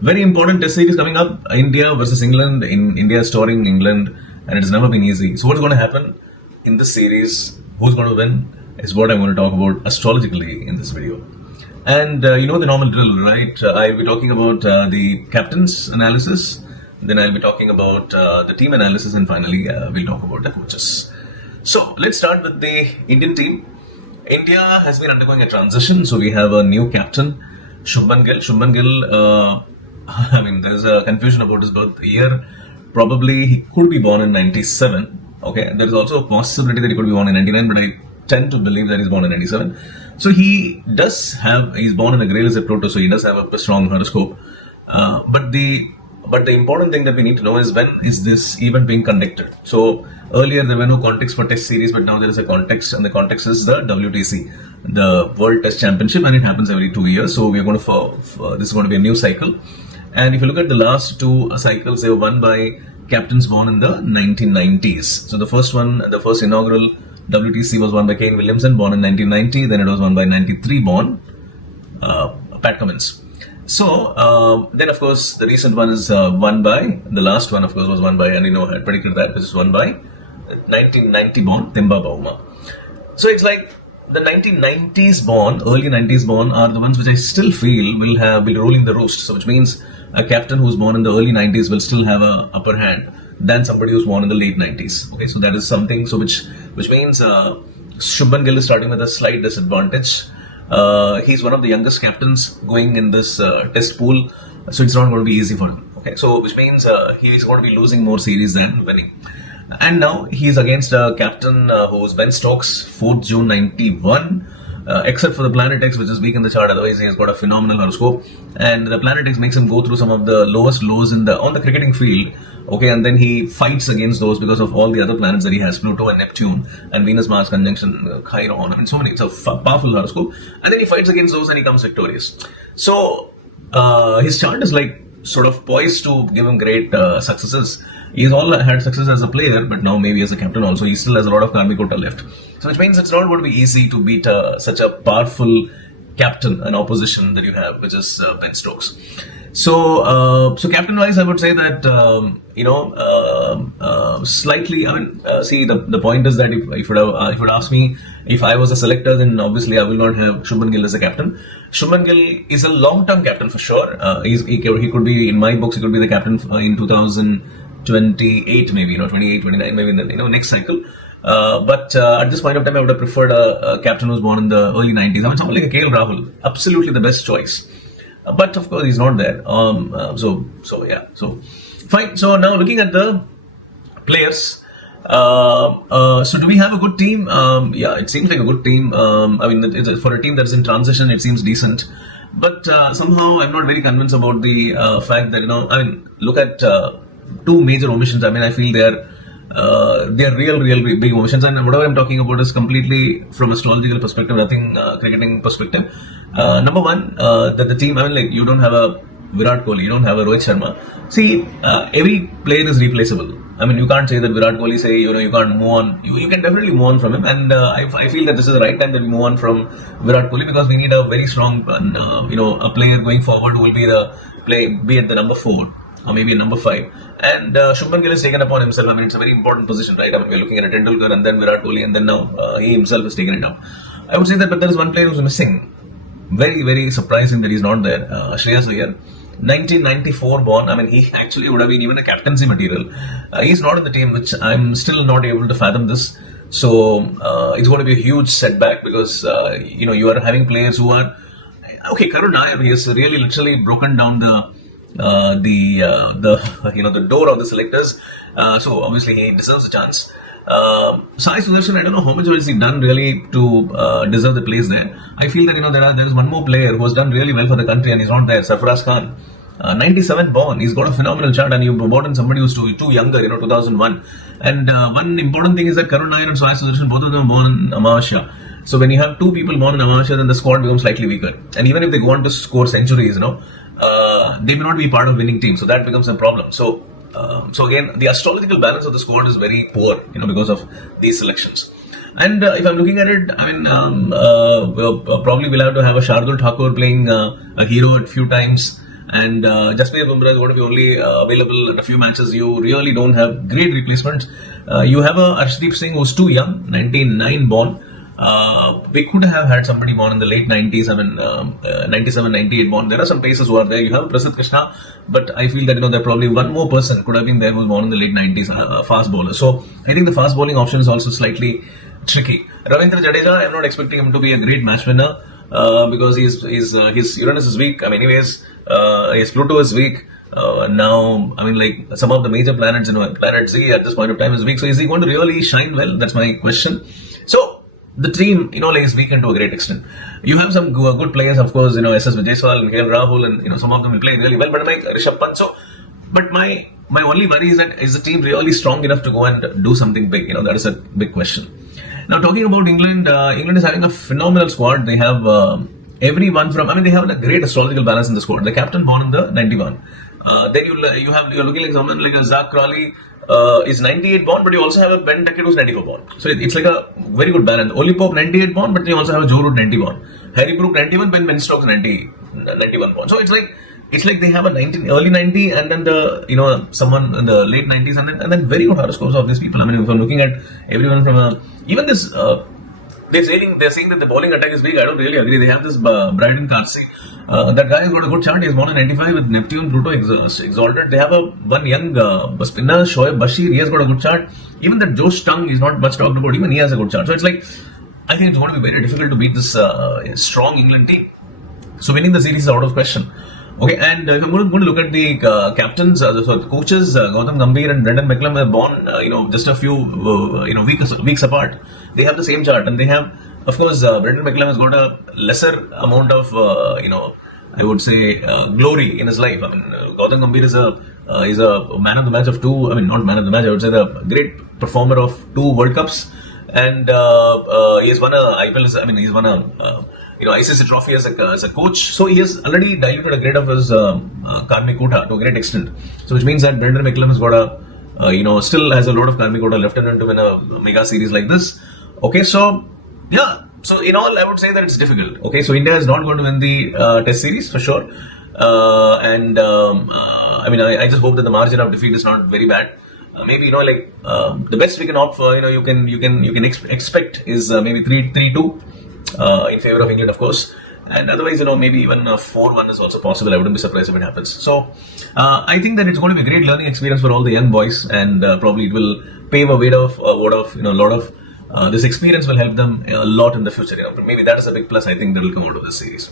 Very important test series coming up. India versus England. In India is touring England, and it has never been easy. So what's going to happen in this series? Who's going to win? Is what I'm going to talk about astrologically in this video. And you know the normal drill, right? I'll be talking about the captain's analysis. Then I'll be talking about the team analysis, and finally we'll talk about the coaches. So let's start with the Indian team. India has been undergoing a transition, so we have a new captain, Shubman Gill. Shubman Gill, I mean, there's a confusion about his birth year. Probably he could be born in 97. Okay, there is also a possibility that he could be born in 99, but I tend to believe that he's born in 97. So he's born in a Grey Lizard Proto, so he does have a strong horoscope. But the important thing that we need to know is when is this event being conducted. So earlier there were no context for test series, but now there is a context, and the context is the WTC, the World Test Championship, and it happens every 2 years. So we are going to this is going to be a new cycle. And if you look at the last two cycles, they were won by captains born in the 1990s. So the first inaugural WTC was won by Kane Williamson, born in 1990. Then it was won by 93 born Pat Cummins. So then, of course, the recent one is won by, the last one, of course, was won by, and I had predicted that, which is won by 1990 born Timba Bauma. So it's like the 1990s born, early 90s born are the ones which I still feel will be ruling the roost. So which means a captain who's born in the early 90s will still have a upper hand than somebody who's born in the late 90s. Okay, so that is something. So which means Shubman Gill is starting with a slight disadvantage. He's one of the youngest captains going in this test pool, so it's not going to be easy for him. Okay, so which means he's going to be losing more series than winning. And now he's against a captain who's Ben Stokes, 4th June 91. Except for the Planet X, which is weak in the chart, otherwise he has got a phenomenal horoscope. And the Planet X makes him go through some of the lowest lows on the cricketing field. Okay, and then he fights against those because of all the other planets that he has, Pluto and Neptune and Venus Mars conjunction, Chiron. I mean, so many. It's a powerful horoscope. And then he fights against those and he comes victorious. So his chart is like sort of poised to give him great successes. He's all had success as a player, but now maybe as a captain also, he still has a lot of karmic quota left. So which means it's not going to be easy to beat such a powerful captain, an opposition that you have, which is Ben Stokes. So captain-wise, I would say that slightly. I mean, see, the point is that if you would ask me if I was a selector, then obviously I will not have Shubman Gill as a captain. Shubman Gill is a long-term captain for sure. He could be, in my books, he could be the captain in 2028, maybe 28, 29, maybe in the next cycle. But at this point of time, I would have preferred a captain who was born in the early 90s. I mean, someone like a KL Rahul, absolutely the best choice. But of course, he's not there. So fine. So now looking at the players. So do we have a good team? Yeah, it seems like a good team. I mean, for a team that's in transition, it seems decent. But somehow I'm not very convinced about the fact that, I mean, look at two major omissions. I mean, I feel they are real big omissions, and whatever I'm talking about is completely from astrological perspective, nothing cricketing perspective. Number one, that the team, I mean, like, you don't have a Virat Kohli, you don't have a Rohit Sharma. See, every player is replaceable. I mean, you can't say that Virat Kohli you can't move on. You can definitely move on from him, and I feel that this is the right time that we move on from Virat Kohli, because we need a very strong, a player going forward who will be at the number 4 or maybe a number 5. And Shubman Gill has taken upon himself. I mean, it's a very important position, right? I mean, we're looking at a Tendulkar and then Virat Kohli, and then now he himself has taken it up. I would say that, but there is one player who's missing. Very, very surprising that he's not there. Shreyas Iyer, 1994 born. I mean, he actually would have been even a captaincy material. He's not in the team, which I'm still not able to fathom this. So it's going to be a huge setback, because you are having players who are okay. Karun Nair, he has really literally broken down the door of the selectors. So obviously he deserves a chance. Sai Sudarshan, I don't know how much has he done really to deserve the place there. I feel that there is one more player who has done really well for the country, and he's not there. Sarfaraz Khan, 97 born. He's got a phenomenal chart, and you brought in somebody who's too younger, 2001. And one important thing is that Karun Nair and Sai Sudarshan, both of them are born in Amavasya. So when you have two people born in Amavasya, then the squad becomes slightly weaker. And even if they go on to score centuries, they may not be part of winning team. So that becomes a problem. So again, the astrological balance of the squad is very poor, because of these selections. And if I'm looking at it, I mean, probably we'll have to have a Shardul Thakur playing a hero a few times. And Jasprit Bumrah is going to be only available at a few matches. You really don't have great replacements. You have a Arshdeep Singh who's too young, 99 born. We could have had somebody born in the late 90s, 97, 98 born. There are some paces who are there. You have Prasidh Krishna, but I feel that, there probably one more person could have been there who was born in the late 90s, fast bowler. So I think the fast bowling option is also slightly tricky. Ravindra Jadeja, I'm not expecting him to be a great match winner because his Uranus is weak. Anyways, his Pluto is weak. Now, some of the major planets, planet Z at this point of time is weak. So is he going to really shine well? That's my question. So the team, is weakened to a great extent. You have some good players, of course, SS Vijayaswal and KL Rahul, and some of them will play really well. But like Rishabh Pant, but my only worry is that is the team really strong enough to go and do something big? That is a big question. Now, talking about England, England is having a phenomenal squad. They have everyone from, they have a great astrological balance in the squad. The captain born in the 91. Then you're looking like someone like a Zach Crawley is 98 born, but you also have a Ben Duckett who's 94 born. So it's like a very good balance. Oli Pope 98 born, but you also have a Joe Root 90 born. Harry Brook 91, Ben Stokes 91 born. So it's like they have a early 90 and then someone in the late 90s and then very good horoscopes of these people. If I'm looking at everyone from even this. They're saying that the bowling attack is weak. I don't really agree. They have this Bryden Carsey. That guy has got a good chart. He's born in 95 with Neptune, Pluto exalted. They have one young spinner, Shoaib Bashir. He has got a good chart. Even that Joe Stung is not much talked about. Even he has a good chart. So it's like, I think it's going to be very difficult to beat this strong England team. So winning the series is out of question. Okay, and if I'm going to look at the captains, so the coaches, Gautam Gambhir and Brendan McCullum are born, just a few, weeks apart. They have the same chart, and they have, of course, Brendan McCullum has got a lesser amount of, I would say, glory in his life. Gautam Gambhir is a man of the match of two. Not man of the match. I would say the great performer of 2 World Cups, and he has won a IPL. He's won a ICC trophy as a coach. So he has already diluted a grade of his karmic quota to a great extent. So which means that Brendan McCullum has got still has a lot of karmic quota left in him to win a mega series like this. Okay, so yeah. So in all, I would say that it's difficult. Okay, so India is not going to win the Test series for sure. I just hope that the margin of defeat is not very bad. Maybe the best we can opt for. You can expect is maybe 3-2. In favor of England, of course, and otherwise, maybe even 4-1 is also possible. I wouldn't be surprised if it happens. So, I think that it's going to be a great learning experience for all the young boys, and probably it will pave a way of a lot of this experience will help them a lot in the future. Maybe that is a big plus. I think that will come out of this series.